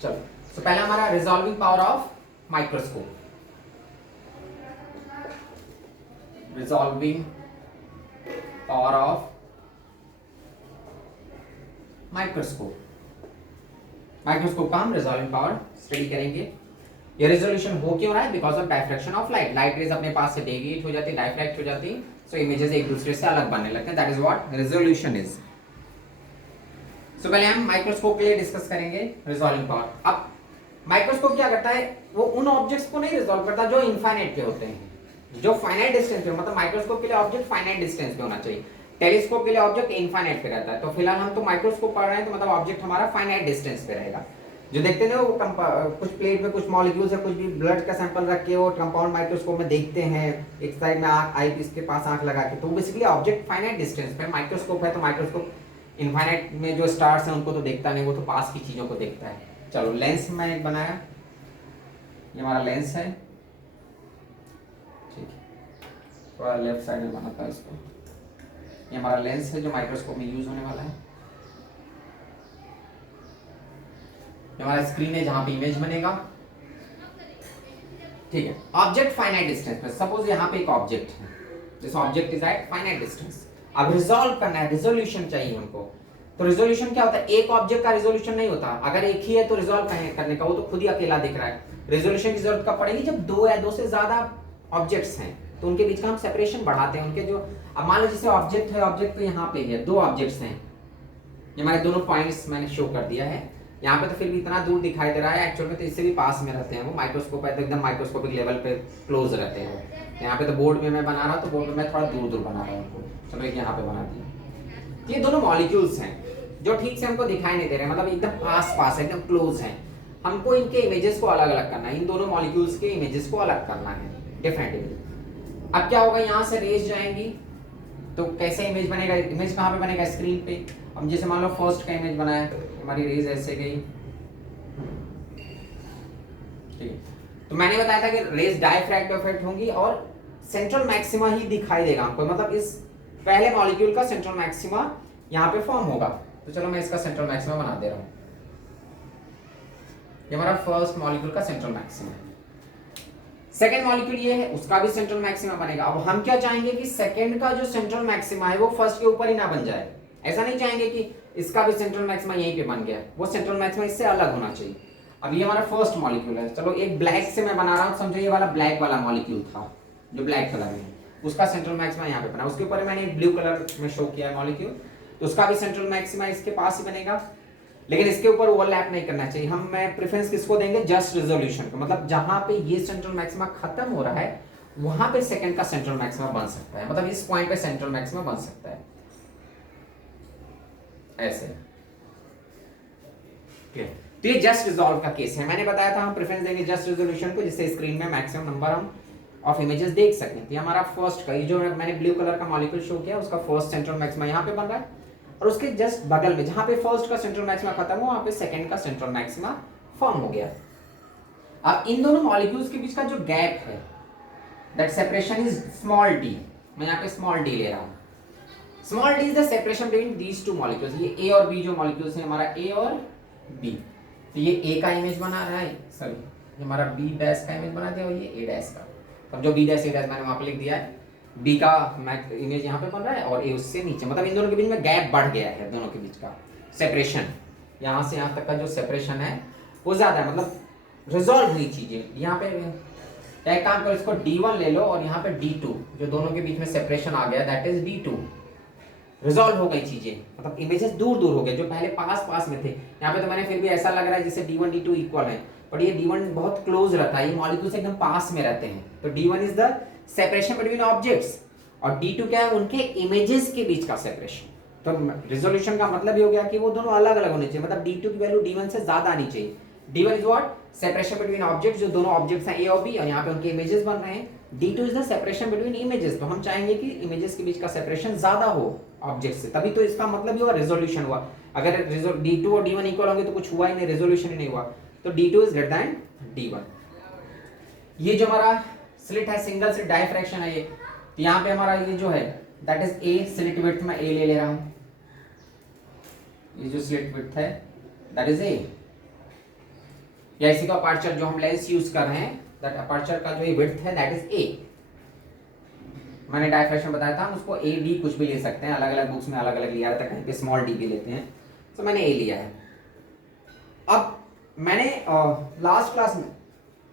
चलो तो पहला हमारा resolving power of microscope, resolving power of microscope. Microscope का हम रिजॉल्विंग पावर स्टडी करेंगे। ये रेजोल्यूशन हो क्यों रहा है? Because of diffraction of light. Light rays अपने पास से डेविएट हो जाती है, डायफ्रैक्ट हो जाती है, सो इमेजेस एक दूसरे से अलग बनने लगते हैं। That is what resolution is. So पहले हम माइक्रोस्कोप के लिए डिस्कस करेंगे रिजॉल्विंग पावर। अब माइक्रोस्कोप क्या करता है? वो उन ऑब्जेक्ट्स को नहीं रिजॉल्व करता जो इनफाइनाइट पे होते हैं, जो फाइनाइट डिस्टेंस पे, मतलब माइक्रोस्कोप के लिए ऑब्जेक्ट फाइनाइट डिस्टेंस पे होना चाहिए। टेलीस्कोप के लिए ऑब्जेक्ट इनफाइनाइट पे रहता है। तो फिलहाल हम तो माइक्रोस्कोप पढ़ रहे हैं, तो मतलब ऑब्जेक्ट हमारा फाइनाइट डिस्टेंस पे रहेगा। जो देखते हैं ना वो कुछ प्लेट में कुछ मॉलिक्यूल्स है, कुछ भी ब्लड का सैंपल रख के वो कंपाउंड माइक्रोस्कोप में देखते हैं, एक साइड में आई पीस के पास आंख लगा के, तो बेसिकली ऑब्जेक्ट फाइनाइट डिस्टेंस पे। माइक्रोस्कोप है तो माइक्रोस्कोप इनफाइनाइट में जो स्टार्स हैं उनको तो देखता नहीं, वो तो पास की चीजों को देखता है। चलो लेंस मैंने एक बनाया, ये हमारा लेंस है, ठीक है, थोड़ा लेफ्ट साइड में बनाता है इसको। ये हमारा लेंस है जो माइक्रोस्कोप में यूज होने वाला है। हमारा स्क्रीन है जहां पे इमेज बनेगा, ठीक है। ऑब्जेक्ट फाइनाइट डिस्टेंस पे, सपोज यहां पे एक ऑब्जेक्ट है, this object is at finite distance. अब रिजॉल्व करना है, रिजोल्यूशन चाहिए हमको। तो रिजोल्यूशन क्या होता है? एक ऑब्जेक्ट का रिजोल्यूशन नहीं होता। अगर एक ही है तो रिजॉल्व करने का, वो तो खुद ही अकेला दिख रहा है। रिजोल्यूशन की जरूरत कब पड़ेगी? जब दो या दो से ज्यादा ऑब्जेक्ट्स हैं, तो उनके बीच का हम सेपरेशन बढ़ाते हैं। उनके जो, अब मान लो जैसे ऑब्जेक्ट है, ऑब्जेक्ट तो यहाँ पे है, दो ऑब्जेक्ट्स हैं, ये हमारे दोनों पॉइंट्स मैंने शो कर दिया है। यहाँ पे तो फिर भी इतना दूर दिखाई दे रहा है, एक्चुअल में तो इससे भी पास में रहते हैं वो। माइक्रोस्कोप है तो एकदम माइक्रोस्कोपिक लेवल पे क्लोज रहते हैं। यहाँ पे तो बोर्ड में मैं बना रहा हूँ, तो बोर्ड में मैं थोड़ा दूर दूर बना रहा हूँ उनको। चलो एक यहाँ पे बना दिया। ये दोनों मॉलिक्यूल्स हैं जो ठीक से हमको दिखाई नहीं दे रहे, मतलब एकदम आस पास है, एकदम क्लोज है। हमको इनके इमेजेस को अलग अलग करना है, इन दोनों मॉलिक्यूल्स के इमेजेस को अलग करना है डिफरेंट इमेज। अब क्या होगा, यहाँ से रेज जाएंगी तो कैसे इमेज बनेगा? इमेज कहाँ पे बनेगा? स्क्रीन पे। अब जैसे मान लो फर्स्ट का इमेज बनाया, हमारी रेज ऐसे गई, ठीक है। तो मैंने बताया था कि रेज डायफ्रैक्ट इफेक्ट होंगी और सेंट्रल मैक्सिमा ही दिखाई देगा हमको, मतलब इस पहले मॉलिक्यूल का सेंट्रल मैक्सिमा यहाँ पे फॉर्म होगा। तो चलो मैं इसका सेंट्रल मैक्सिमा बना दे रहा हूँ। ये हमारा फर्स्ट मॉलिक्यूल का सेंट्रल मैक्सिमा है। सेकेंड मॉलिक्यूल ये है, उसका भी सेंट्रल मैक्सिमा बनेगा। अब हम क्या चाहेंगे कि सेकेंड का जो सेंट्रल मैक्सिमा है वो फर्स्ट के ऊपर ही ना बन जाए। ऐसा नहीं चाहेंगे कि इसका भी सेंट्रल मैक्सिमा यहीं पे बन गया, वो सेंट्रल मैक्सिमा इससे अलग होना चाहिए। अब ये हमारा फर्स्ट मॉलिक्यूल है, चलो एक ब्लैक से मैं बना रहा हूँ, समझो ये वाला ब्लैक वाला मॉलिक्यूल था जो ब्लैक कलर में है, उसका सेंट्रल मैक्सिमा यहाँ पे बना। उसके ऊपर मैंने एक ब्लू कलर में शो किया है मॉलिक्यूल, तो उसका भी सेंट्रल मैक्सिमा इसके पास ही बनेगा, लेकिन इसके ऊपर ओवरलैप नहीं करना चाहिए। हम मैं प्रेफरेंस किसको देंगे? जस्ट रिजोल्यूशन को, मतलब जहां पे ये सेंट्रल मैक्सिमा खत्म हो रहा है वहां पे सेकंड का सेंट्रल मैक्सिमा बन सकता है, मतलब इस पॉइंट पे सेंट्रल मैक्सिमा बन सकता है ऐसे। तो ये जस्ट रिजॉल्व का केस है। मैंने बताया था हम प्रेफरेंस देंगे जस्ट रिजोल्यूशन को, जिससे स्क्रीन में मैक्सिमम नंबर हम ऑफ इमेजेस देख सकें। तो हमारा फर्स्ट का, ये जो मैंने ब्लू कलर का मॉलिक्यूल शो किया, उसका फर्स्ट सेंट्रल मैक्सिमा यहाँ पे बन रहा है, और उसके जस्ट बगल में जहां पे फर्स्ट का सेंट्रल मैक्सिमा खत्म हुआ वहां पे सेकंड का सेंट्रल मैक्सिमा फॉर्म हो गया। अब इन दोनों मॉलिक्यूल्स के बीच का जो गैप है, that separation is small D. मैं यहाँ पे स्मॉल डी ले रहा हूँ। Small D is the separation between these two molecules. ये ए और बी जो मॉलिक्यूल्स हैं, हमारा ए और बी, तो ये ए का इमेज बना रहा है, सॉरी हमारा बी डैश का इमेज बना दिया, और ये ए डैश का। अब जो बी डैश ए डैश मैंने वहां पे लिख दिया है, बी का इमेज यहाँ पे बन रहा है और ए उससे नीचे, मतलब इन दोनों के बीच में गैप बढ़ गया है, दोनों के बीच का सेपरेशन, यहाँ से यहाँ तक का जो सेपरेशन है वो ज्यादा है, मतलब रिजॉल्व हुई चीजें। यहाँ पे एक काम करो, इसको D1 ले लो और यहाँ पे D2, जो दोनों के बीच में सेपरेशन आ गया, दैट इज D2। रिजॉल्व हो गई चीजें, मतलब इमेजेस दूर दूर हो गए, जो पहले पास पास में थे। यहाँ पे तो मैंने फिर भी ऐसा लग रहा है जैसे D1 D2 इक्वल है, बट ये D1 बहुत क्लोज रहता है, ये मॉलिक्यूल्स एकदम पास में रहते हैं। तो D1 is the separation between objects, और D2 क्या है? उनके इमेजेस के बीच का सेपरेशन। तो रिजोल्यूशन का मतलब ये हो गया कि वो दोनों अलग अलग होने चाहिए, मतलब D2 की वैल्यू D1 से ज्यादा आनी चाहिए। D1 is what? Separation between objects, जो दोनों ऑब्जेक्ट्स हैं ए और बी, और यहाँ पे उनके इमेजेस बन रहे हैं। D2 is the separation between images, तो हम चाहेंगे कि इमेजेस के बीच का सेपरेशन ज्यादा हो ऑब्जेक्ट से, तभी तो इसका मतलब ही हुआ रिजोल्यूशन हुआ। अगर D2 और D1 इक्वल होंगे तो कुछ हुआ ही नहीं, रिजोल्यूशन ही नहीं हुआ। तो D2 is greater than D1। ये जो हमारा स्लिट है, सिंगल स्लिट डायफ्रैक्शन है ये, तो यहाँ पे हमारा ये जो है that is a slit width, में ए ले रहा हूं, ये जो स्लिट विड्थ है दैट इज ए। या इसी का अपर्चर जो हम लेंस यूज कर रहे हैं, दैट अपर्चर का जो ये विड्थ है दैट इज ए। मैंने डायफ्रैक्शन बताया था, हम उसको ए डी कुछ भी ले सकते हैं, अलग अलग बुक्स में अलग अलग लिया रहता है, कहीं पे स्मॉल डी भी लेते हैं, तो मैंने ए लिया है। अब मैंने लास्ट क्लास में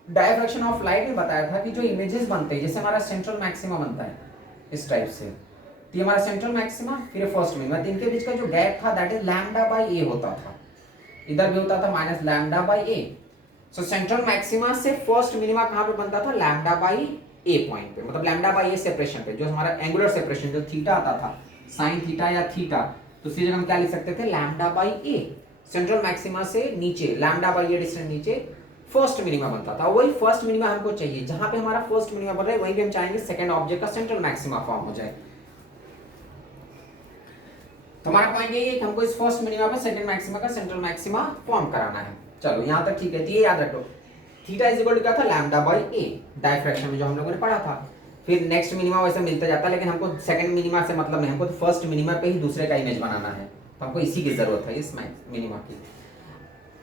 डायफ्रैक्शन ऑफ लाइट में बताया था कि जो इमेजेस बनते हैं, जैसे हमारा सेंट्रल मैक्सिमा बनता है इस टाइप से, तो ये हमारा सेंट्रल मैक्सिमा फिर फर्स्ट मिनिमा, इनके बीच का जो गैप था दैट इज लैम्डा बाई ए होता था, इधर भी होता था minus lambda by A. So central maxima से फर्स्ट मिनिमा कहां पे बनता था, लैम्डा बाई ए पॉइंट पे, मतलब लैम्डा बाई ए सेपरेशन पे, जो हमारा एंगुलर सेपरेशन जो थीटा आता था, साइन थीटा या थीटा, तो उसी जगह हम क्या लिख सकते थे, lambda by A. Central maxima से नीचे लैम्डा बाई ए डिस्टेंस नीचे फर्स्ट मिनिमा बनता था, वही फर्स्ट मिनिमा हमको चाहिए, जहां पे हमारा फर्स्ट मिनिमा बन रहा है वहीं पे हम चाहेंगे सेकंड ऑब्जेक्ट का सेंट्रल मैक्सिमा फॉर्म हो जाए। तो हमारा पॉइंट यही है कि हमको इस फर्स्ट मिनिमा पे सेकंड मैक्सिमा का सेंट्रल मैक्सिमा फॉर्म कराना है। चलो यहां तक ठीक है, तो ये याद रखो, थीटा इज इक्वल टू क्या था, लैम्डा बाई ए, डायफ्रैक्शन में जो हम लोगों ने पढ़ा था। फिर नेक्स्ट मिनिमा वैसे मिलता जाता है, लेकिन हमको सेकंड मिनिमा से मतलब नहीं, हमको तो फर्स्ट मिनिमा पे ही दूसरे का इमेज बनाना है, तो हमको इसी की जरूरत है, इस मिनिमा की।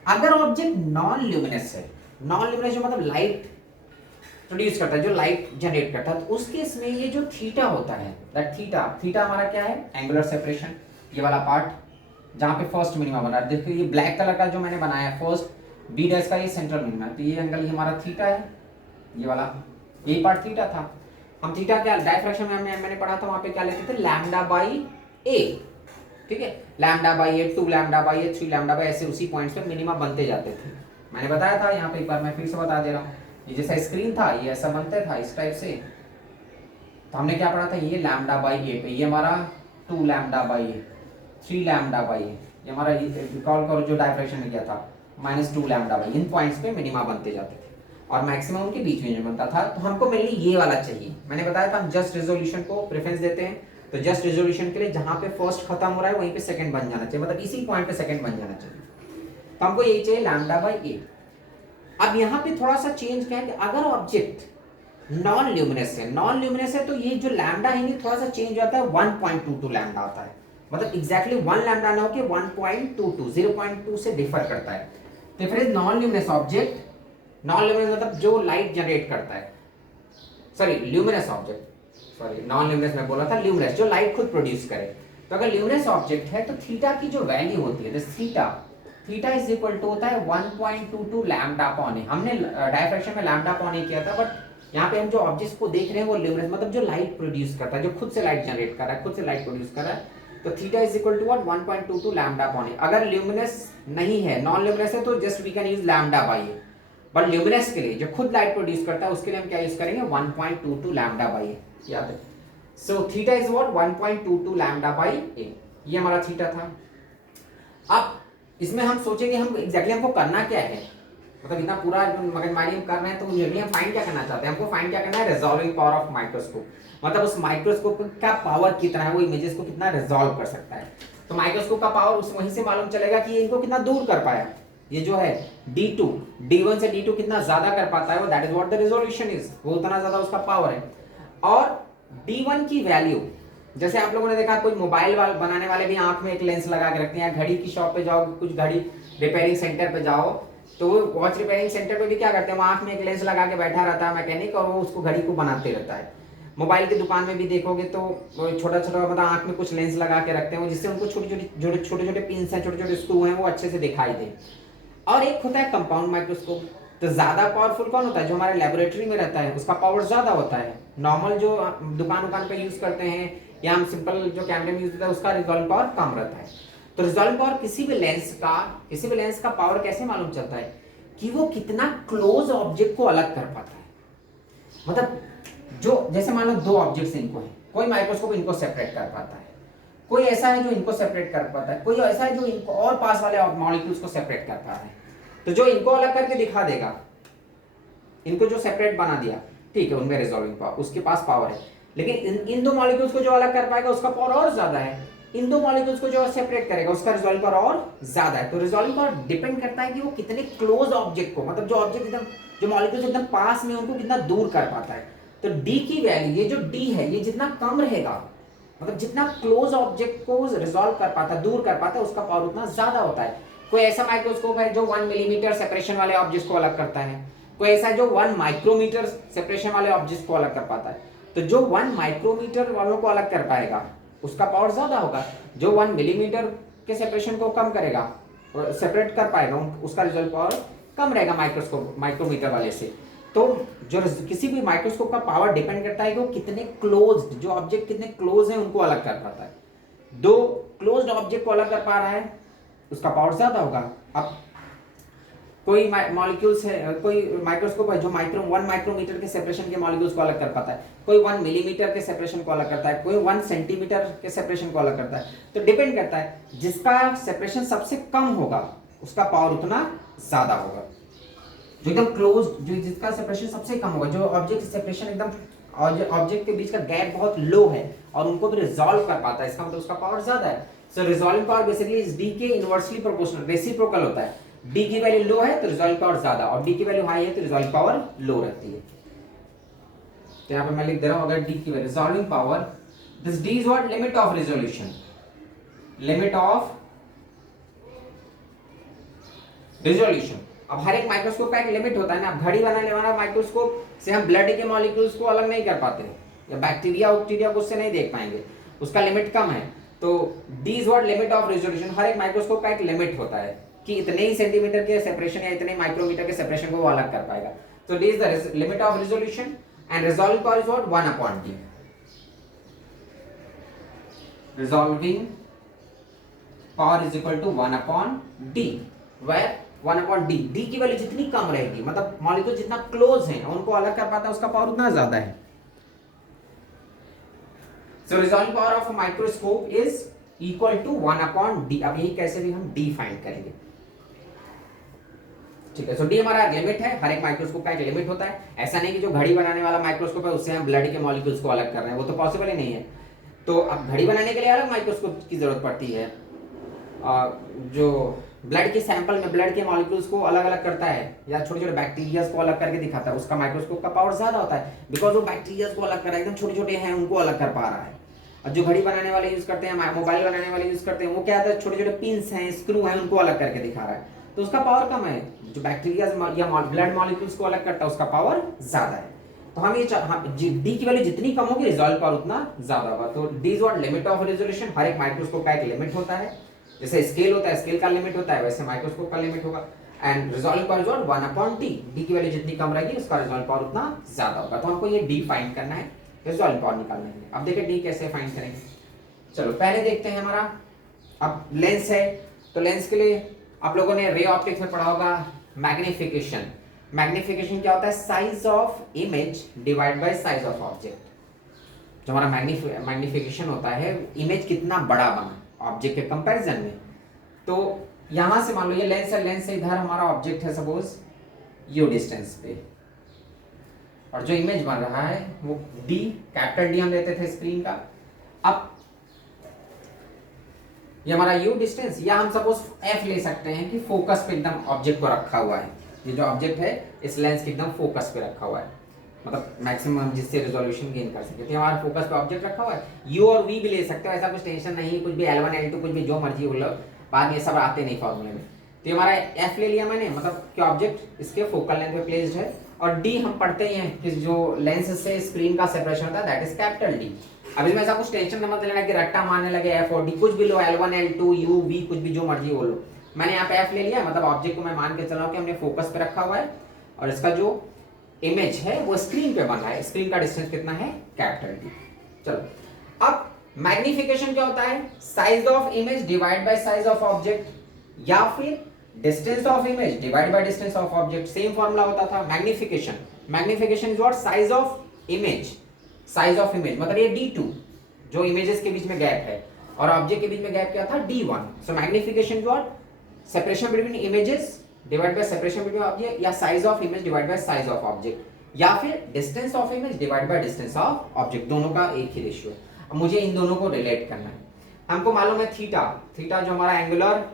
अगर ऑब्जेक्ट नॉन ल्यूमिनस है, नॉन ल्यूमिनस जो मतलब लाइट प्रोड्यूस करता है, जो लाइट जनरेट करता है, तो उस केस में ये जो थीटा होता है, दैट थीटा हमारा क्या है, एंगुलर सेपरेशन, ये वाला पार्ट जहां पे फर्स्ट मिनिमा बना है। देखिए ये ब्लैक कलर का जो मैंने बनाया है फर्स्ट बी डैश का, ये सेंट्रल मिनिमा, तो ये एंगल ये हमारा थीटा है, ये वाला यही पार्ट थीटा था। हम थीटा क्या डायफ्रैक्शन में मैंने पढ़ा था, वहां पे क्या लेते थे, लैम्डा बाई ए, ठीक है, lambda by A, 2 lambda by A, 3 lambda by, ऐसे उसी पॉइंट्स पे मिनिमा बनते जाते थे। मैंने बताया था यहाँ पे, एक बार मैं फिर से बता दे रहा हूँ, ये जैसा स्क्रीन था ये ऐसा बनता था इस टाइप से, तो हमने क्या पढ़ा था, ये लैम्डा बाई ए पे, ये हमारा 2 lambda by A, 3 lambda by A, ये हमारा रिकॉल करो जो डायफ्रैक्शन में किया था, -2 लैम्डा बाई, इन पॉइंट्स पे मिनिमा बनते जाते थे और मैक्सिमम के बीच में जो बनता था। तो हमको मेनली ये वाला चाहिए, मैंने बताया था हम जस्ट रेजोल्यूशन को प्रेफरेंस देते हैं, तो जस्ट रेजोल्यूशन के लिए जहां पे फर्स्ट खत्म हो रहा है वहीं पे सेकंड बन जाना चाहिए, मतलब इसी पॉइंट पे सेकंड बन जाना चाहिए, तो हमको यही चाहिए लैम्डा बाई ए। अब यहाँ पे थोड़ा सा चेंज क्या है कि अगर ऑब्जेक्ट नॉन ल्यूमिनस है, नॉन ल्यूमिनस है, तो ये जो लैम्डा है ये थोड़ा सा चेंज होता है, 1.22 लैम्डा आता है, मतलब एग्जैक्टली 1 लैम्डा ना हो के 1.22, 0.2 से डिफर करता है। तो फिर non luminous object, non luminous मतलब जो लाइट जनरेट करता है, sorry luminous object, sorry non luminous मैं बोला था, ल्यूमिनस जो लाइट खुद प्रोड्यूस करे। तो अगर ल्यूमिनस ऑब्जेक्ट है तो थीटा की जो वैल्यू होती है, थीटा इज इक्वल टू होता है 1.22 लैम्डा अपॉन ए। हमने डायफ्रैक्शन में लैम्डा अपॉन ए किया था, बट यहाँ पे हम जो ऑब्जेक्ट्स को देख रहे हैं वो ल्यूमिनस मतलब जो लाइट प्रोड्यूस करता है, जो खुद से लाइट जनरेट कर रहा है, खुद से लाइट प्रोड्यूस कर रहा है, तो theta is equal to what 1.22 lambda upon A. अगर ल्यूमिनस नहीं है, नॉन ल्यूमिनस है, तो just we can use lambda by A, but luminous के लिए जो खुद लाइट प्रोड्यूस करता है उसके लिए हम क्या यूज करेंगे, 1.22 लैम्डा बाई ए, याद है। So theta is what 1.22 lambda by A, ये हमारा थीटा था। अब इसमें हम सोचेंगे हम एग्जैक्टली हमको करना क्या है, मतलब इतना पूरा मगजमारी हम कर रहे हैं, तो एग्जैक्टली हम फाइंड क्या करना चाहते हैं, हमको फाइंड क्या करना है, रिजॉल्विंग पावर ऑफ माइक्रोस्कोप, मतलब उस माइक्रोस्कोप का पावर कितना है, वो इमेजेस को कितना रिजॉल्व कर सकता है। तो माइक्रोस्कोप का पावर उस वहीं से मालूम चलेगा कि इनको कितना दूर कर पाया, ये जो है D2 D1 से D2 कितना ज्यादा कर पाता है, वो that is what the resolution is, वो उतना ज्यादा उसका पावर है। और D1 की वैल्यू, जैसे आप लोगों ने देखा कोई मोबाइल बनाने वाले भी आंख में एक लेंस लगा के रखते हैं, घड़ी की शॉप पे जाओ, कुछ घड़ी रिपेयरिंग सेंटर पे जाओ, तो वॉच रिपेयरिंग सेंटर पे भी क्या करते हैं, वो आंख में एक लेंस लगा के बैठा रहता है मैकेनिक, और वो उसको घड़ी को बनाते रहता है। मोबाइल की दुकान में भी देखोगे तो छोटा छोटा मतलब आंख में कुछ लेंस लगा के रखते हैं, जिससे उनको छोटे छोटे पिंस हैं, छोटे छोटे स्क्रू हैं, वो अच्छे से दिखाई दे। और एक होता है कंपाउंड माइक्रोस्कोप, तो ज्यादा पावरफुल कौन होता है, जो हमारे लेबोरेटरी में रहता है उसका पावर ज्यादा होता है। नॉर्मल जो दुकान पे यूज करते हैं या हम सिंपल जो कैमरे में यूज करते हैं उसका रिजॉल्व पावर कम रहता है। तो रिजॉल्व पावर किसी भी लेंस का पावर कैसे मालूम चलता है कि वो कितना क्लोज ऑब्जेक्ट को अलग कर पाता है। मतलब जो जैसे मान लो दो ऑब्जेक्ट्स इनको है, कोई माइक्रोस्कोप इनको सेपरेट कर पाता है, कोई ऐसा है जो इनको सेपरेट कर पाता है, कोई ऐसा है जो इनको और पास वाले मॉलिक्यूल्स को सेपरेट कर पा रहा है। तो जो इनको अलग करके दिखा देगा, इनको जो सेपरेट बना दिया, ठीक है, उनमें रिजॉल्विंग पावर, उसके पास पावर है। लेकिन इन दो मॉलिक्यूल्स को जो अलग कर पाएगा उसका पावर और ज्यादा है, इन दो मॉलिक्यूल्स को जो सेपरेट करेगा उसका रिजॉल्विंग पावर और ज्यादा है। तो रिजॉल्विंग पावर डिपेंड करता है कि वो कितने क्लोज ऑब्जेक्ट को, मतलब जो ऑब्जेक्ट एकदम, जो मॉलिक्यूल्स एकदम पास में उनको कितना दूर कर पाता है। तो डी की वैल्यू, ये जो डी है, ये जितना कम रहेगा, मतलब जितना क्लोज ऑब्जेक्ट को रिजॉल्व कर पाता, दूर कर पाता है, उसका पावर उतना ज्यादा होता है। कोई ऐसा माइक्रोस्कोप है जो 1 मिलीमीटर सेपरेशन वाले ऑब्जेक्ट को अलग करता है, कोई ऐसा जो 1 माइक्रोमीटर सेपरेशन वाले ऑब्जेक्ट को अलग कर पाता है। तो जो 1 माइक्रोमीटर वालों को अलग कर पाएगा उसका पावर ज्यादा होगा, जो 1 मिलीमीटर के सेपरेशन को कम करेगा, सेपरेट कर पाएगा, उसका रिजल्ट पावर कम रहेगा माइक्रोस्कोप माइक्रोमीटर वाले से। तो जो किसी भी माइक्रोस्कोप का पावर डिपेंड करता है कि वो कितने क्लोज, जो ऑब्जेक्ट कितने क्लोज हैं उनको अलग कर पाता है। दो क्लोज्ड ऑब्जेक्ट को अलग कर पा रहा है उसका पावर ज्यादा होगा। अब कोई मॉलिक्यूल्स है, कोई माइक्रोस्कोप है जो 1 माइक्रोमीटर के सेपरेशन के मॉलिक्यूल्स को अलग कर पाता है, कोई 1 मिलीमीटर के सेपरेशन को अलग करता है, कोई 1 सेंटीमीटर के सेपरेशन को अलग करता है। तो डिपेंड करता है, जिसका सेपरेशन सबसे कम होगा उसका पावर उतना ज्यादा होगा। जो एकदम क्लोज, जो जिसका सेपरेशन सबसे कम होगा, जो ऑब्जेक्ट सेपरेशन एकदम ऑब्जेक्ट के बीच का गैप बहुत लो है और उनको भी रिजॉल्व कर पाता है, इसका मतलब उसका पावर ज्यादा है। So resolving power basically is D के इनवर्सली प्रोपोर्शनल, रेसिप्रोकल होता है। डी की वैल्यू लो है तो रिजॉल्विंग पावर ज्यादा, और डी की वैल्यू हाई है तो रिजॉल्विंग पावर लो रहती है। तो यहाँ पे मैं लिख दे रहा हूँ, अगर डी की value resolving power, this D is what, limit of resolution, limit of resolution. अब हर एक माइक्रोस्कोप का एक लिमिट होता है ना। अब घड़ी बनाने वाला माइक्रोस्कोप से हम ब्लड के मॉलिक्यूल्स को अलग नहीं कर पाते, या बैक्टीरिया को उससे नहीं देख पाएंगे, उसका लिमिट कम है। तो D is what, limit of resolution. हर एक माइक्रोस्कोप का एक लिमिट होता है कि इतने ही सेंटीमीटर के सेपरेशन या इतने माइक्रोमीटर के सेपरेशन को वो अलग कर पाएगा। तो D is the limit of resolution and resolving power is what, 1/d। Resolving power is equal to 1/d, where 1/d, d की वैल्यू जितनी कम रहेगी, मतलब मॉलिक्यूल जितना क्लोज है उनको अलग कर पाता है, उसका पावर उतना ज्यादा है। So resolving power of microscope is equal to 1/d। अब यही कैसे भी हम d फाइंड करेंगे, ठीक है। सो d हमारा लिमिट है, हर एक माइक्रोस्कोप का एक लिमिट होता है। ऐसा नहीं कि जो घड़ी बनाने वाला माइक्रोस्कोप है उससे हम ब्लड के मॉलिक्यूल्स को अलग कर रहे हैं, वो तो पॉसिबल ही नहीं है। तो अब घड़ी बनाने के लिए अलग माइक्रोस्कोप की जरूरत पड़ती है, जो ब्लड के सैंपल में ब्लड के मॉलिक्यूल्स को अलग अलग करता है या छोटे छोटे बैक्टीरिया को अलग करके दिखाता है, उसका माइक्रोस्कोप का पावर ज्यादा होता है, बिकॉज वो बैक्टीरिया को अलग कर रहा है, एकदम छोटे छोटे हैं उनको अलग कर पा रहा है। और जो घड़ी बनाने वाले यूज करते हैं, मोबाइल बनाने वाले यूज करते हैं, वो क्या होता है, छोटे छोटे पिंस हैं, स्क्रू हैं, उनको अलग करके दिखा रहा है, तो उसका पावर कम है। जो बैक्टीरिया या ब्लड मॉलिक्यूल्स को अलग करता है उसका पावर ज्यादा है। तो हम ये डी की वैल्यू जितनी कम होगी रिजॉल्व पावर उतना ज्यादा होगा। तो D is what, limit of resolution. हर एक माइक्रोस्कोप का एक लिमिट होता है, जैसे स्केल होता है, स्केल का लिमिट होता है, वैसे माइक्रोस्कोप का लिमिट होगा। And resolving power is what, 1/d। D की वैल्यू जितनी कम रहेगी उसका रिजॉल्विंग पावर उतना ज्यादा होगा। तो हमको ये डी फाइंड करना है रिजॉल्विंग पावर निकालने के लिए। अब देखिए डी कैसे फाइंड करेंगे। चलो पहले देखते हैं हमारा, अब लेंस है, तो लेंस के लिए आप लोगों ने रे ऑप्टिक्स में पढ़ा होगा मैग्निफिकेशन। मैग्निफिकेशन क्या होता है, size of image divide by size of object. जो हमारा मैग्निफिकेशन होता है, इमेज कितना बड़ा बना ऑब्जेक्ट के कंपैरिजन में। तो यहां से मान लो ये लेंस है, लेंस से इधर हमारा ऑब्जेक्ट है सपोज यू डिस्टेंस पे, और जो इमेज बन रहा है वो डी, कैपिटल डी हम लेते थे स्क्रीन का। अब ये हमारा यू डिस्टेंस, या हम सपोज एफ ले सकते हैं कि फोकस पे एकदम ऑब्जेक्ट को रखा हुआ है। ये जो ऑब्जेक्ट है इस लेंस के एकदम फोकस पे रखा हुआ है, मतलब मैक्सिमम जिससे रिजोल्यूशन गेन कर सके। तो हमारा फोकस पे ऑब्जेक्ट रखा हुआ है। यू और वी भी ले सकते हो, ऐसा कुछ टेंशन नहीं, कुछ भी L1 L2 कुछ भी जो मर्जी हो लो, बाद में ये सब आते नहीं फॉर्मूले में। तो हमारा एफ ले लिया मैंने, मतलब कि ऑब्जेक्ट इसके फोकल लेंथ पे प्लेस्ड है। और डी हम पढ़ते ही हैं कि जो लेंस से स्क्रीन का सेपरेशन होता है दैट इज कैपिटल डी। अब इसमें ऐसा कुछ टेंशन मत लेना कि रट्टा मारने लगे एफ और डी, कुछ भी लो, L1 L2 यू वी कुछ भी जो मर्जी हो लो। मैंने यहाँ पे एफ ले लिया, मतलब ऑब्जेक्ट को मैं मान के चल रहा हूँ कि हमने फोकस पे रखा हुआ है और इसका जो इमेज है वो स्क्रीन पे बन रहा है। स्क्रीन का डिस्टेंस कितना है, कैपिटल डी। चलो अब मैग्निफिकेशन क्या होता है, size of image divide by size of object, या फिर distance of image divide by distance of object. Same formula होता था magnification. Magnification is what, size of image, size of image मतलब ये D2 जो इमेजेस के बीच में गैप है, और ऑब्जेक्ट के बीच में गैप क्या था, D1। So magnification is what, separation between images divide by separation between object, या size of image divide by size of object, या फिर distance of image divide by distance of object. दोनों का एक ही रेशियो है। अब मुझे इन दोनों को रिलेट करना है। हमको मालूम है थीटा, थीटा जो हमारा एंगुलर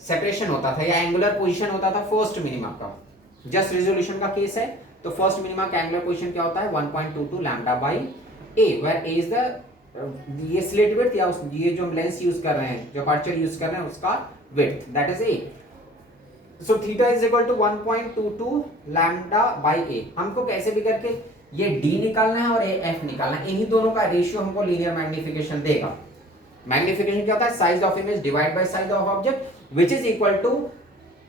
सेपरेशन होता था या एंगुलर पोजीशन होता था फर्स्ट मिनिमा का, जस्ट रेजोल्यूशन का केस है, तो फर्स्ट मिनिमा का एंगुलर पोजीशन क्या होता है, 1.22 lambda by a, where a is the ये स्लिट विड्थ, या ये जो हम लेंस यूज कर रहे हैं, जो अपर्चर यूज कर रहे हैं उसका width, that is a। So theta is equal to 1.22 lambda by A. हमको कैसे भी करके ये d निकालना है और ये f निकालना है, इन्हीं दोनों का रेशियो हमको लीनियर मैग्निफिकेशन देगा। मैग्निफिकेशन क्या होता है? Size of image divide by size of object which is equal to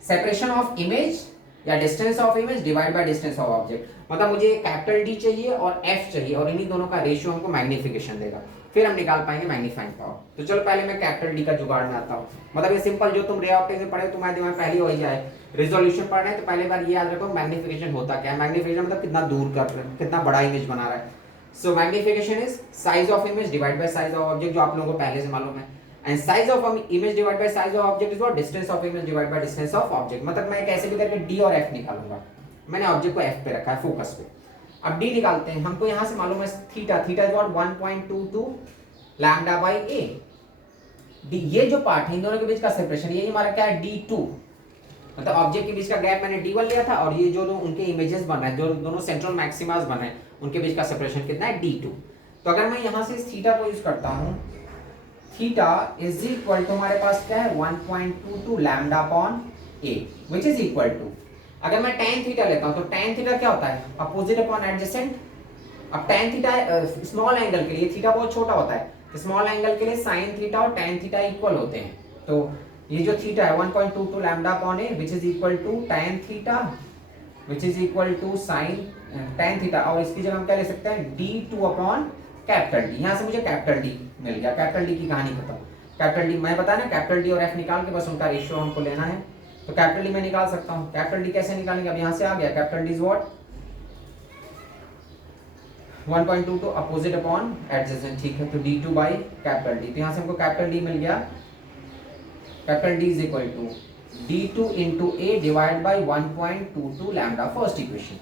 separation of image या distance of image divide by distance of object. मतलब मुझे कैपिटल डी चाहिए और एफ चाहिए और इन्हीं दोनों का रेशियो हमको मैग्निफिकेशन देगा, फिर हम निकाल पाएंगे मैग्नीफाइंग पावर। तो चलो पहले मैं कैपिटल डी का जुगाड़ में आता हूँ। मतलब ये सिंपल, जो तुम रे ऑप्टिक्स में पढ़े तुम्हारे दिमाग पहले वही आए। रिजोल्यूशन पढ़ रहे हैं तो पहले बार ये याद रखो मैग्निफिकेशन होता क्या है। मैग्निफिकेशन मतलब कितना दूर कर रहे हैं, कितना बड़ा इमेज बना रहा है। So magnification is size of image divide by size of object, जो आप लोगों को पहले से मालूम है। And size of image divide by size of object is what? Distance of image divide by distance of object. मतलब मैं कैसे भी करके डी और एफ निकालूंगा। मैंने ऑब्जेक्ट को एफ पे रखा है, फोकस पे। अब डी निकालते हैं। हमको यहां से मालूम है theta, theta is what? 1.22 lambda by A. D, ये जो पार्ट है इन दोनों के बीच का सेपरेशन, ये हमारा क्या है? d2। मतलब ऑब्जेक्ट के बीच का गैप मैंने d1 लिया था और ये जो उनके इमेजेस बन रहे हैं, जो दोनों सेंट्रल मैक्सिमास बन रहे हैं, उनके बीच का सेपरेशन कितना है? d2। तो अगर मैं यहां से इस थीटा को यूज करता हूं, थीटा इज इक्वल टू हमारे पास क्या है? 1.22 lambda upon a which is equal to, अगर मैं tan थीटा लेता हूं तो tan थीटा क्या होता है? Opposite upon adjacent. अब tan थीटा स्मॉल एंगल के लिए थीटा बहुत छोटा होता है, तो स्मॉल एंगल के लिए sin थीटा और tan थीटा इक्वल होते हैं। तो ये जो थीटा है 1.22 lambda upon a which is equal to tan theta which is equal to sin tan theta, और इसकी जगह हम क्या ले सकते हैं? d2 upon capital D. यहां से मुझे कैपिटल डी मिल गया। कैपिटल डी की कहानी खत्म। कैपिटल डी मैं बताया ना, कैपिटल डी और एफ निकाल के बस उनका रेशियो हमको लेना है। तो कैपिटल डी मैं निकाल सकता हूं। कैपिटल डी कैसे निकालेंगे? अब यहां से आ गया capital D is what? 1.22 opposite upon adjacent, ठीक है। तो d2 बाई कैपिटल डी, तो यहां से हमको कैपिटल डी मिल गया। Capital D is equal to d2 into a divide by 1.22 lambda, first equation.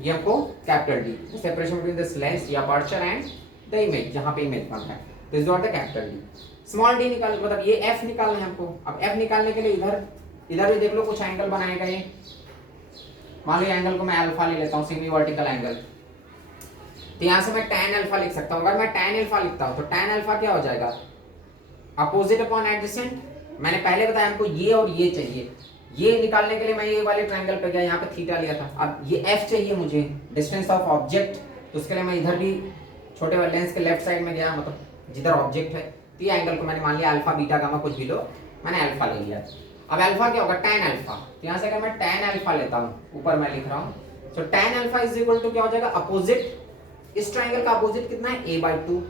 ये हमको capital D, separation between the lens या अपर्चर एंड द इमेज, जहां पे इमेज बन रहा है, this is what the capital D. Small d निकाल, मतलब ये एफ निकालना है हमको। अब एफ निकालने के लिए इधर भी देख लो कुछ एंगल बनाएगा ये। मान लो एंगल को मैं अल्फा ले लेता हूं, सेमी वर्टिकल एंगल। तो यहां से मैं tan अल्फा लिख सकता हूं। अगर मैं tan अल्फा लिखता हूं तो tan अल्फा क्या हो जाएगा? Opposite upon adjacent. मैंने पहले बताया हमको ये और ये चाहिए। ये निकालने के लिए मैं ये वाले ट्रायंगल पे गया, यहाँ पे थीटा लिया था। अब ये f चाहिए मुझे, डिस्टेंस ऑफ ऑब्जेक्ट। तो उसके लिए मैं इधर भी छोटे वाले लेंस के लेफ्ट साइड में गया, मतलब जिधर ऑब्जेक्ट है। तो ये एंगल को मैंने मान लिया अल्फा बीटा गामा कुछ भी लो, मैंने अल्फा ले लिया। अब अल्फा क्या होगा? tan alpha. तो यहाँ से अगर मैं tan अल्फा लेता हूँ, ऊपर मैं लिख रहा हूँ, तो tan alpha is equal to क्या हो जाएगा? अपोजिट, इस ट्रायंगल का अपोजिट कितना है? a/2।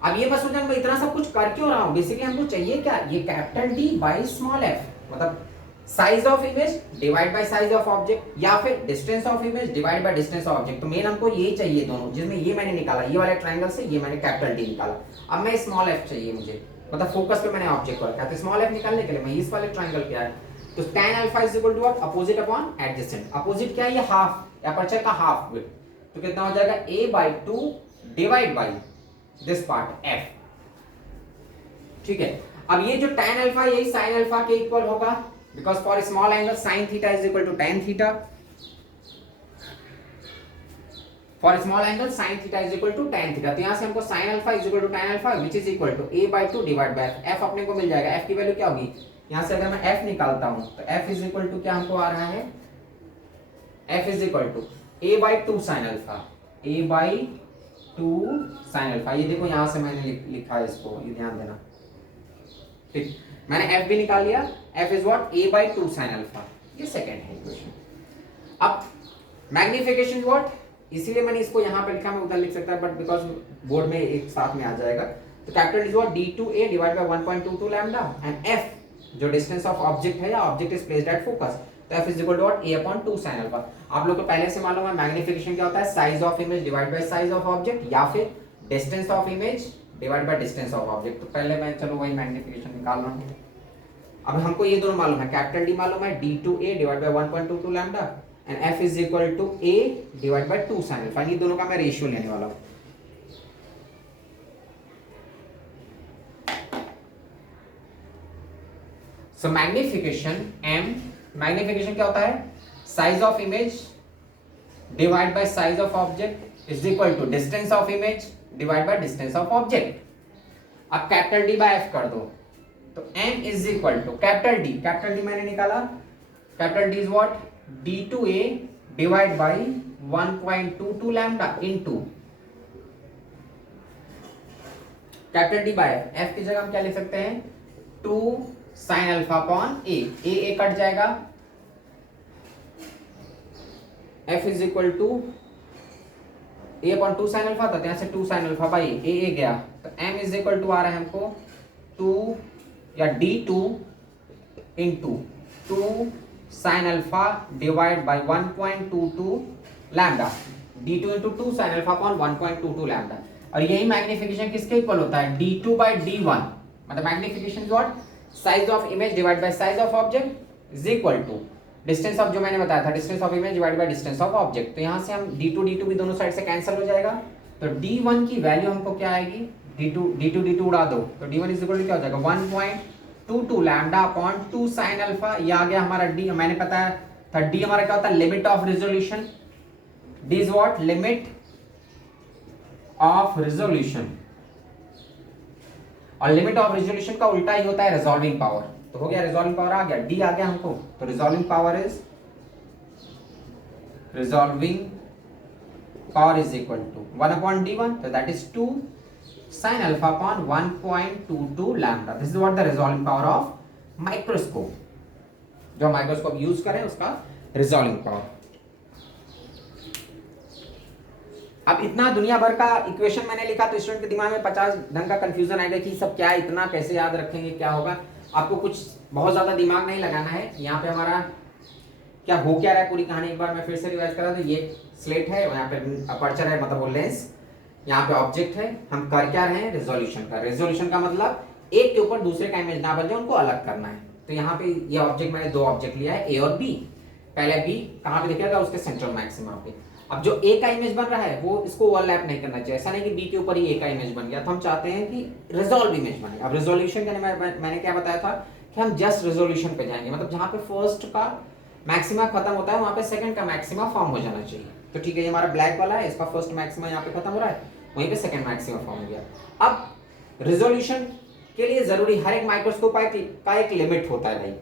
अब ये बस सोचो मैं इतना सब कुछ कर क्यों रहा हूँ? बेसिकली हमको चाहिए क्या? ये capital D by small F, मतलब size of image divide by size of object, या फिर distance of image divide by distance of object. तो मेन हमको ये चाहिए दोनों, जिसमें ये मैंने निकाला, ये वाले ट्रायंगल से ये मैंने कैपिटल डी निकाला। अब मैं स्मॉल एफ चाहिए मुझे, मतलब फोकस पे मैंने ऑब्जेक्ट को रखा है। तो स्मॉल एफ निकालने के लिए मैं इस वाले ट्रायंगल पे आया। तो tan alpha is equal to what? Opposite upon adjacent. Opposite क्या है? ये हाफ, अपर्चर का हाफ विड्थ। तो कितना हो जाएगा? a/2 divide by this part f, ठीक है। अब ये जो tan अल्फा यही sin अल्फा के इक्वल होगा, because for small angle sin theta is equal to tan theta. For small angle sin theta is equal to tan theta. तो यहां से हमको sin alpha is equal to tan alpha which is equal to a/2 divide by f अपने को मिल जाएगा। f की value क्या होगी? यहां से अगर मैं f निकालता हूं तो f इज इक्वल टू क्या हमको आ रहा है? f is equal to a/2 sin alpha, a/2 sin alpha. ये देखो यहां से मैंने लिखा है इसको, ये ध्यान देना, ठीक। मैंने f भी निकाल लिया। f is what? a/2 sin alpha. ये सेकंड है इक्वेशन। अब मैग्निफिकेशन व्हाट? इसीलिए मैंने इसको यहां पे लिखा, मैं उधर लिख सकता बट बिकॉज बोर्ड में एक साथ में आ जाएगा। तो capital is what? d2a divide by 1.22 lambda and f जो डिस्टेंस ऑफ ऑब्जेक्ट है या object is placed at focus. तो f is equal to what? a/2 sin alpha. आप लोग को पहले से मालूम है मैग्निफिकेशन क्या होता है? Size of image divide by size of object, या फिर distance of image divide by distance of object. तो पहले मैं चलो वही मैग्निफिकेशन निकाल रहा हूं। अब हमको ये दोनों मालूम है, कैपिटल डी मालूम है, d2a divide by 1.22 lambda and f is equal to a divide by 2 sin alpha. ये दोनों का मैं रेशियो लेने वाला हूं। सो मैग्निफिकेशन m, मैग्निफिकेशन क्या होता है? Size of image divide by size of object is equal to distance of image divide by distance of object. अब कैपिटल डी बाय f कर दो, तो m is equal to capital D मैंने निकाला, capital D is what, d2a divide by 1.22 lambda into capital D by F की जगह हम क्या लिख सकते हैं, 2 sine alpha upon a cut जाएगा, F is equal to a upon 2 sine alpha था, यहाँ से 2 साइन अल्फा बाई ए गया, तो एम इज इक्वल टू आ रहा है हमको 2 या d2 into 2 sine alpha divide by 1.22 lambda, d2 into 2 sine alpha upon 1.22 lambda. और यही मैग्निफिकेशन किसके इक्वल होता है, d2 बाई d1, मतलब magnification is what, size of image divide by size of object is equal to distance of, जो मैंने बताया था distance of image divide by distance of object. तो यहाँ से हम d2 भी दोनों साइड से कैंसिल हो जाएगा, तो d1 की वैल्यू हमको क्या आएगी, d2 उड़ा दो, तो d1 इज इक्वल टू क्या हो जाएगा 1.22 लैम्डा अपॉन 2 साइन अल्फा, ये आ गया हमारा d, मैंने पता था d हमारा क्या होता है, limit of resolution, d is what, limit of resolution, और लिमिट ऑफ रिजोल्यूशन का उल्टा ही होता है रिजॉल्विंग पावर। तो हो गया रिजॉल्विंग पावर आ गया, डी आ गया हमको, तो resolving power is equal to 1 upon d1, तो that is 2 sin alpha upon 1.22 lambda. This is what the resolving power of microscope, जो माइक्रोस्कोप यूज करें उसका रिजॉल्विंग पावर। अब इतना दुनिया भर का इक्वेशन मैंने लिखा तो स्टूडेंट के दिमाग में 50 ढंग का कंफ्यूजन आएगा कि सब क्या, इतना कैसे याद रखेंगे, क्या होगा। आपको कुछ बहुत ज्यादा दिमाग नहीं लगाना है। यहाँ पे हमारा क्या हो क्या रहा है पूरी कहानी एक बार मैं फिर से रिवाइज करा दूं। ये स्लेट है, यहाँ पे अपर्चर है मतलब वो लेंस, यहाँ पे ऑब्जेक्ट है, हम कर क्या रहे हैं, रेजोल्यूशन का। रेजोल्यूशन का मतलब एक के ऊपर दूसरे का इमेज ना बन जाए, उनको अलग करना है। तो यहाँ पे ये ऑब्जेक्ट, मैंने दो ऑब्जेक्ट लिया है ए और बी। पहले बी कहाँ पे दिखेगा, उसके सेंट्रल मैक्सिमा पे। अब जो ए का इमेज बन रहा है वो इसको ओवरलैप नहीं करना चाहिए। ऐसा नहीं कि बी के ऊपर ही ए का इमेज बन गया, तो हम चाहते हैं कि रिजॉल्व इमेज बने। अब रिजोल्यूशन के लिए मैंने क्या बताया था कि हम जस्ट रेजोल्यूशन पे जाएंगे, मतलब जहाँ पे फर्स्ट का मैक्सिमा खत्म होता है वहां पे सेकंड का मैक्सिमा फॉर्म हो जाना चाहिए। तो ठीक है, ये हमारा ब्लैक वाला है, इसका फर्स्ट मैक्सिमा यहाँ पे खत्म हो रहा है, वहीं पे सेकंड मैक्सिमा फॉर्म हो गया। अब रिजोल्यूशन के लिए जरूरी हर एक माइक्रोस्कोप का एक लिमिट होता है भाई,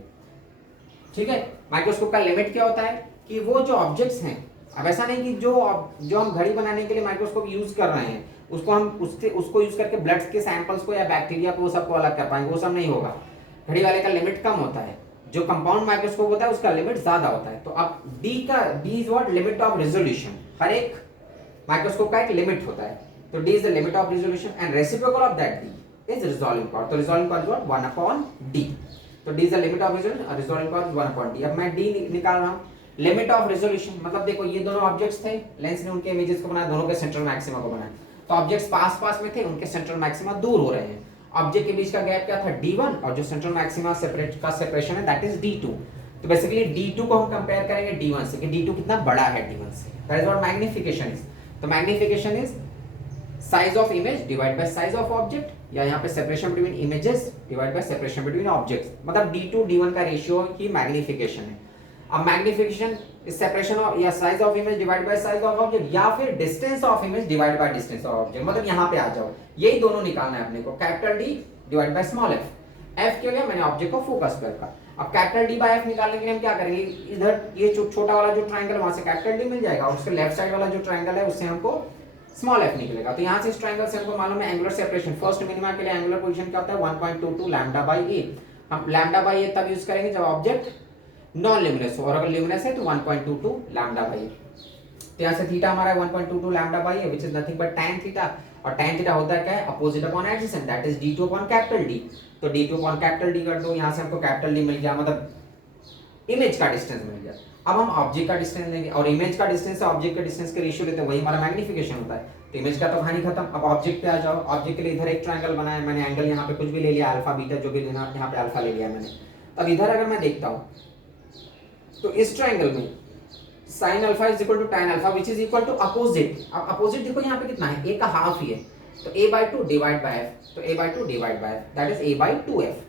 ठीक है। माइक्रोस्कोप का लिमिट क्या होता है कि वो जो ऑब्जेक्ट्स हैं, अब ऐसा नहीं कि जो हम घड़ी बनाने के लिए माइक्रोस्कोप यूज कर रहे हैं उसको हम उसको यूज करके ब्लड के सैंपल्स को या बैक्टीरिया को सबको अलग कर पाएंगे, वो सब नहीं होगा। घड़ी वाले का लिमिट कम होता है, जो कंपाउंड माइक्रोस्कोप होता है उसका लिमिट ज्यादा होता है। तो अब D is what, limit of resolution. हर एक माइक्रोस्कोप का एक लिमिट होता है, तो D is the limit of resolution and reciprocal of that D is resolving power. तो resolving power is what, 1 upon D. तो D is the limit of resolution और resolving power is 1 upon D. अब मैं D निकाल रहा हूं, limit of resolution मतलब देखो ये दोनों ऑब्जेक्ट्स थे, लेंस ने उनके इमेजेस को बनाया, दोनों के सेंट्रल मैक्सिमा को बनाया। तो ऑब्जेक्ट्स पास पास में थे, उनके सेंट्रल मैक्सिमा दूर हो रहे हैं। ऑब्जेक्ट के बीच का गैप क्या था, d1, और जो सेंट्रल मैक्सिमा सेपरेशन है दैट इज d2। तो बेसिकली d2 को हम कंपेयर करेंगे d1 से कि d2 कितना बड़ा है d1 से। That is what magnification is. तो magnification is size of image divide by size of object, या यहाँ पे separation between images divide by separation between objects, मतलब d2 d1 का रेशियो ही मैग्निफिकेशन है। अब मैग्निफिकेशन इज सेपरेशन ऑफ या size of image divide by size of object, या फिर distance of image divide by distance of object. मतलब यहाँ पे आ जाओ, यही दोनों निकालना है अपने को, capital D divide by small F. F क्या गया, मैंने ऑब्जेक्ट को फोकस पर रखा। अब कैपिटल डी बाय एफ निकालने के लिए हम क्या करेंगे, इधर ये छोटा वाला जो ट्रायंगल वहां से कैपिटल डी मिल जाएगा, और उसके लेफ्ट साइड वाला जो ट्रायंगल है उससे हमको स्मॉल एफ निकलेगा। तो यहाँ से इस ट्रायंगल से हमको मालूम है एंगुलर सेपरेशन, फर्स्ट मिनिमा के लिए एंगुलर पोजीशन क्या होता है, 1.22 लैम्डा बाय ए। हम लैम्डा बाय ए तब यूज करेंगे जब ऑब्जेक्ट नॉन ल्यूमिनस हो, और अगर ल्यूमिनस है तो 1.22 लैम्डा बाय ए। तो यहाँ से थीटा हमारा 1.22 lambda by A, which is nothing but tan theta, और tan थीटा होता है क्या है, opposite upon adjacent, that is d2 upon capital D. तो d2 अपॉन कैपिटल डी कर दो, यहाँ से हमको कैपिटल डी मिल गया, मतलब इमेज का डिस्टेंस मिल गया। अब हम ऑब्जेक्ट का डिस्टेंस लेंगे, और इमेज का डिस्टेंस से ऑब्जेक्ट के डिस्टेंस के रेशियो लेते हैं, वही हमारा मैग्निफिकेशन होता है। तो इमेज का तो कहानी खत्म। अब ऑब्जेक्ट पे आ जाओ, ऑब्जेक्ट के लिए इधर एक ट्रायंगल बनाया मैंने, एंगल यहाँ पे कुछ भी ले लिया, अल्फा बीटा जो भी लेना, यहाँ पे अल्फा ले लिया मैंने। अब इधर अगर मैं देखता हूँ तो इस ट्रायंगल में sin alpha is equal to tan alpha which is equal to opposite. अब अपोजिट देखो यहाँ पे कितना है, a का हाफ ही है, तो a/2 डिवाइड बाय f, तो a/2 divide by f that is a/2f।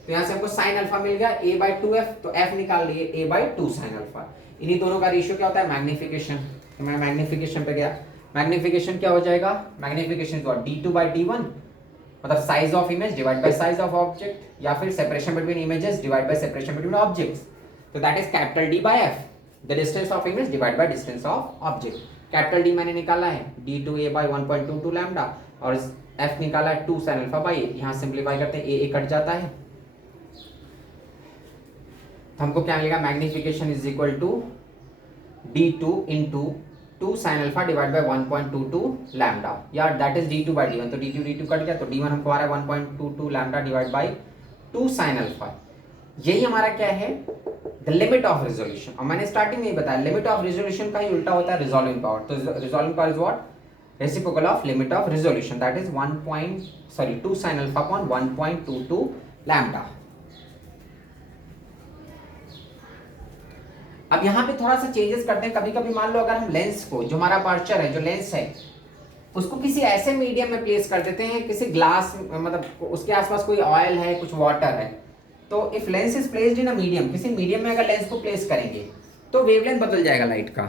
तो यहाँ से हमको sin अल्फा मिल गया a/2f, तो f निकाल लिए a/2 sin अल्फा। इन्हीं दोनों का रेशियो क्या होता है, मैग्निफिकेशन। तो मैं मैग्निफिकेशन पे गया, मैग्निफिकेशन क्या हो जाएगा, मैग्निफिकेशन d2 by d1 मतलब size of image divide by size of object, या फिर separation between images divide by separation between objects. तो that is capital D by F, the distance of image divide by distance of object. Capital D मैंने निकाला है d2a bye 1.22 lambda, और f निकाला है 2 sin alpha by a। यहाँ simplify करते हैं a कट जाता है, तो हमको क्या मिलेगा, magnification is equal to d2 into 2 sin alpha divide by 1.22 lambda, यार that is d2 by d1, तो d2 कट गया, तो d1 हमको आ रहा है 1.22 lambda divide by 2 sin alpha. यही हमारा क्या है, द लिमिट ऑफ रेजोल्यूशन। और मैंने स्टार्टिंग में ही बताया लिमिट ऑफ रेजोल्यूशन का ही उल्टा होता है रिजॉल्विंग पावर। तो resolving power is what, reciprocal of limit of resolution, that is 2 sin alpha upon 1.22 lambda. अब यहाँ पे थोड़ा सा चेंजेस करते हैं। कभी कभी मान लो अगर हम लेंस को, जो हमारा अपर्चर है, जो लेंस है, उसको किसी ऐसे मीडियम में प्लेस कर देते हैं, किसी ग्लास, मतलब उसके आसपास कोई ऑयल है, कुछ वाटर है, तो if lens is placed in a medium, किसी मीडियम में अगर लेंस को प्लेस करेंगे तो वेवलेंथ बदल जाएगा लाइट का।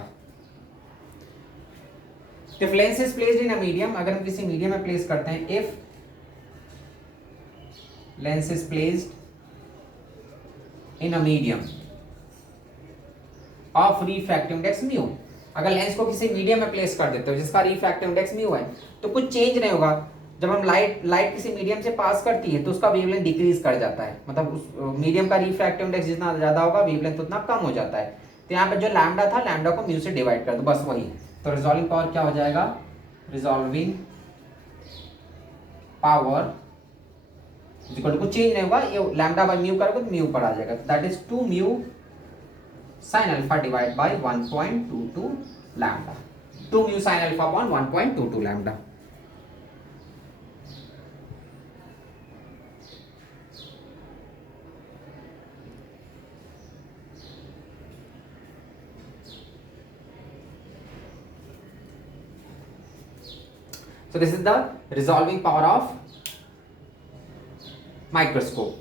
If lens is placed in a medium, अगर हम किसी मीडियम में प्लेस करते हैं, if lens is placed in a medium of refractive index mu, अगर लेंस को किसी मीडियम में प्लेस कर देते हो जिसका रिफ्रैक्टिव इंडेक्स म्यू है, तो कुछ चेंज नहीं होगा। जब हम लाइट किसी मीडियम से पास करती है तो उसका वेवलेंथ डिक्रीज कर जाता है, मतलब उस मीडियम का रिफ्रैक्टिव इंडेक्स जितना ज्यादा होगा वेवलेंथ उतना कम हो जाता है। तो यहाँ पे जो लैम्डा था, लैम्डा को म्यू से डिवाइड कर दो, बस वही। तो रिजॉल्विंग पावर क्या हो जाएगा, रिजॉल्विंग पावर कुछ चेंज नहीं होगा, ये लैम्डा बाय म्यू करोगे तो म्यू पर आ जाएगा, that is 2 mu sin alpha divided by 1.22 lambda, 2 mu sin alpha upon 1.22 lambda. So this is the resolving power of microscope.